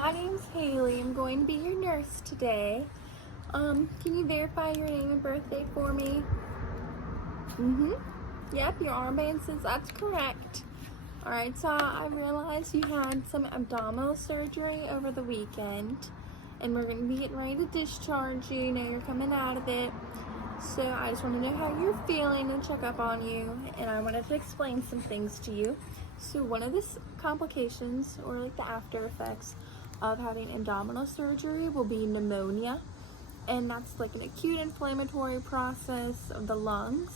my name's Haley. I'm going to be your nurse today. Can you verify your name and birthday for me? Yep, your armband says that's correct. Alright, so I realized you had some abdominal surgery over the weekend, and we're going to be getting ready to discharge you. Now you're coming out of it. So I just want to know how you're feeling and check up on you, and I wanted to explain some things to you. So one of the complications, or like the after effects of having abdominal surgery, will be pneumonia, and that's like an acute inflammatory process of the lungs.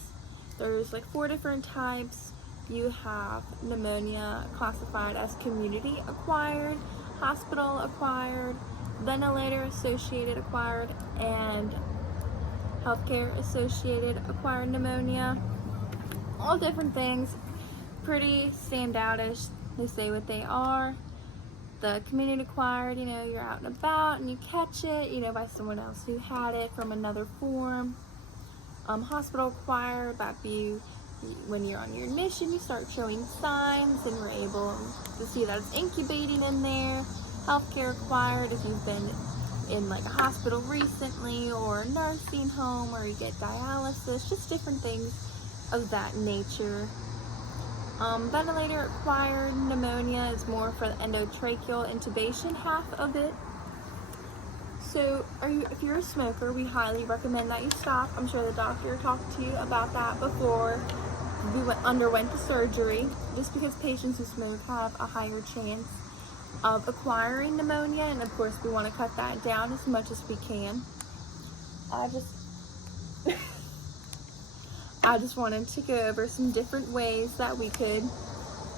There's like 4 different types. You have pneumonia classified as community acquired, hospital acquired, ventilator associated acquired, and healthcare associated acquired pneumonia. All different things, pretty standoutish. They say what they are. The community acquired, you're out and about and you catch it, by someone else who had it from another form. Hospital acquired, that'd be when you're on your admission, you start showing signs and we're able to see that it's incubating in there. Healthcare acquired, if you've been in like a hospital recently or a nursing home, or you get dialysis, just different things of that nature. Ventilator acquired pneumonia is more for the endotracheal intubation half of it. So if you're a smoker, we highly recommend that you stop. I'm sure the doctor talked to you about that before we underwent the surgery, just because patients who smoke have a higher chance of acquiring pneumonia, and of course we want to cut that down as much as we can. I just wanted to go over some different ways that we could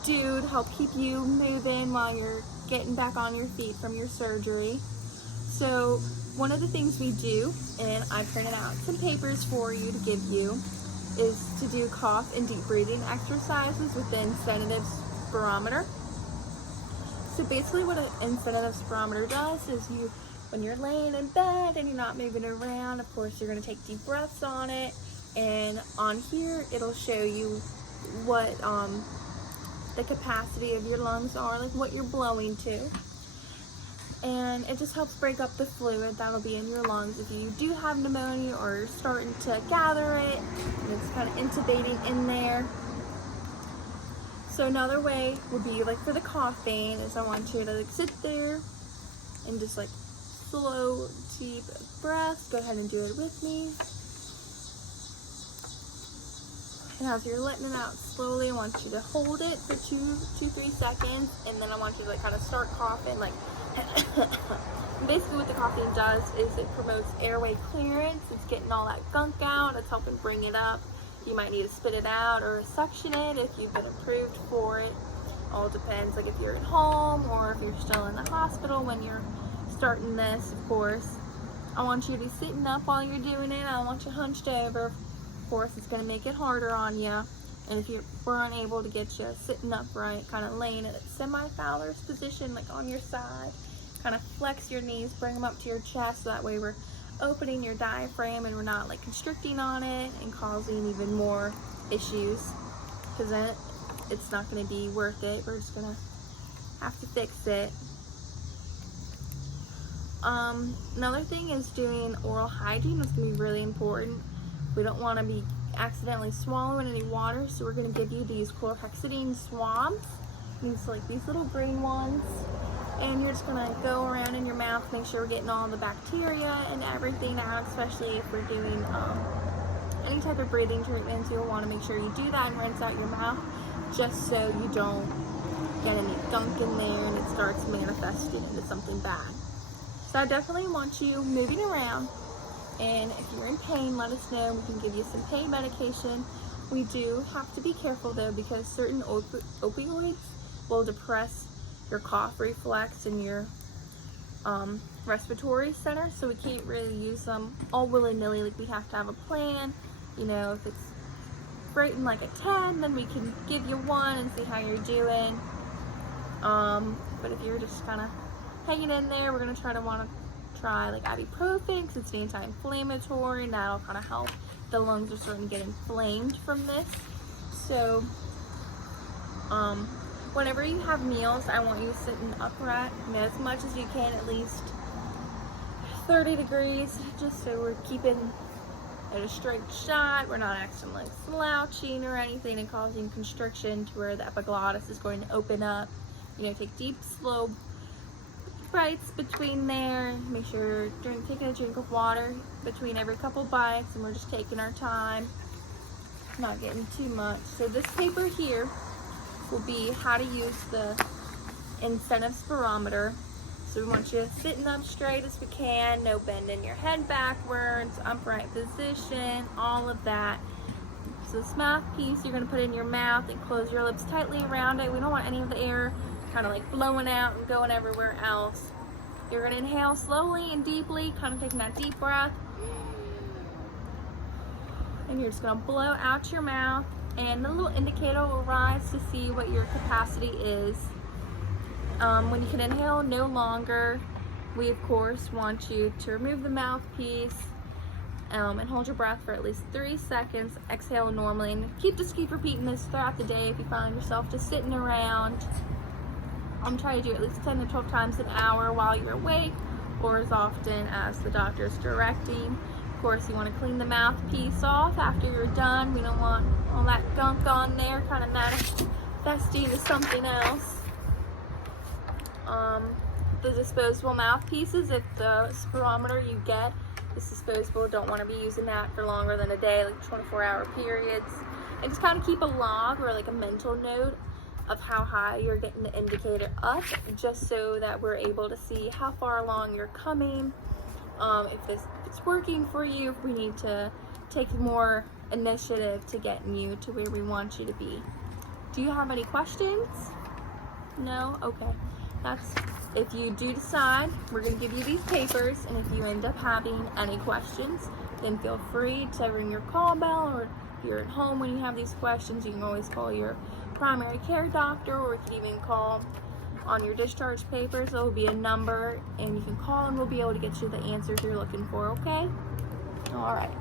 do to help keep you moving while you're getting back on your feet from your surgery. So one of the things we do, and I printed out some papers for you to give you, is to do cough and deep breathing exercises with the incentive spirometer. So basically what an incentive spirometer does is when you're laying in bed and you're not moving around, of course you're going to take deep breaths on it, and on here it'll show you what the capacity of your lungs are, like what you're blowing to. And it just helps break up the fluid that'll be in your lungs if you do have pneumonia or you're starting to gather it and it's kind of intubating in there. So another way would be like for the coughing is I want you to like sit there and just like slow, deep breaths. Go ahead and do it with me. And as you're letting it out slowly, I want you to hold it for 2-3 seconds, and then I want you to like kind of start coughing like basically what the coughing does is it promotes airway clearance. It's getting all that gunk out. It's helping bring it up. You might need to spit it out or suction it if you've been approved for it. All depends, like if you're at home or if you're still in the hospital when you're starting this, of course. I want you to be sitting up while you're doing it. I don't want you hunched over. Of course, it's going to make it harder on you. And if we're unable to get you sitting upright, kind of laying in a semi-Fowler's position, like on your side, kind of flex your knees, bring them up to your chest, so that way we're opening your diaphragm and we're not like constricting on it and causing even more issues, because then it's not going to be worth it. We're just going to have to fix it. Another thing is doing oral hygiene. That's going to be really important. We don't want to be accidentally swallowing any water, so we're going to give you these chlorhexidine swabs. These like these little green ones, and you're just going to go around in your mouth, make sure we're getting all the bacteria and everything out, especially if we're doing any type of breathing treatments. You'll want to make sure you do that and rinse out your mouth, just so you don't get any gunk in there and it starts manifesting into something bad. So I definitely want you moving around. And if you're in pain, let us know. We can give you some pain medication. We do have to be careful though, because certain opioids will depress your cough reflex and your respiratory center. So we can't really use them all willy-nilly. Like we have to have a plan. If it's rating like a 10, then we can give you 1 and see how you're doing. But if you're just kind of hanging in there, we're going to try like ibuprofen, because it's anti-inflammatory, and that'll kind of help. The lungs are starting to get inflamed from this. So whenever you have meals, I want you sitting upright, as much as you can, at least 30 degrees, just so we're keeping it a straight shot. We're not accidentally slouching or anything and causing constriction to where the epiglottis is going to open up. Take deep, slow bites between there. Make sure you're taking a drink of water between every couple bites, and we're just taking our time, not getting too much. So this paper here will be how to use the incentive spirometer. So we want you sitting up straight as we can, no bending your head backwards, upright position, all of that. So this mouthpiece you're gonna put in your mouth and close your lips tightly around it. We don't want any of the air kind of like blowing out and going everywhere else. You're gonna inhale slowly and deeply, kind of taking that deep breath. And you're just gonna blow out your mouth, and the little indicator will rise to see what your capacity is. When you can inhale no longer, we of course want you to remove the mouthpiece and hold your breath for at least 3 seconds. Exhale normally, and keep repeating this throughout the day. If you find yourself just sitting around, try to do at least 10 to 12 times an hour while you're awake, or as often as the doctor is directing. Of course, you want to clean the mouthpiece off after you're done. We don't want all that gunk on there kind of manifesting to something else. The disposable mouthpieces, if the spirometer you get is disposable, don't want to be using that for longer than a day, like 24-hour periods. And just kind of keep a log or like a mental note of how high you're getting the indicator up, just so that we're able to see how far along you're coming. If it's working for you, if we need to take more initiative to getting you to where we want you to be. Do you have any questions? No? Okay. If you do decide, we're going to give you these papers, and if you end up having any questions, then feel free to ring your call bell, or if you're at home when you have these questions, you can always call your primary care doctor, or you can even call on your discharge papers. There will be a number, and you can call and we'll be able to get you the answers you're looking for, okay? All right.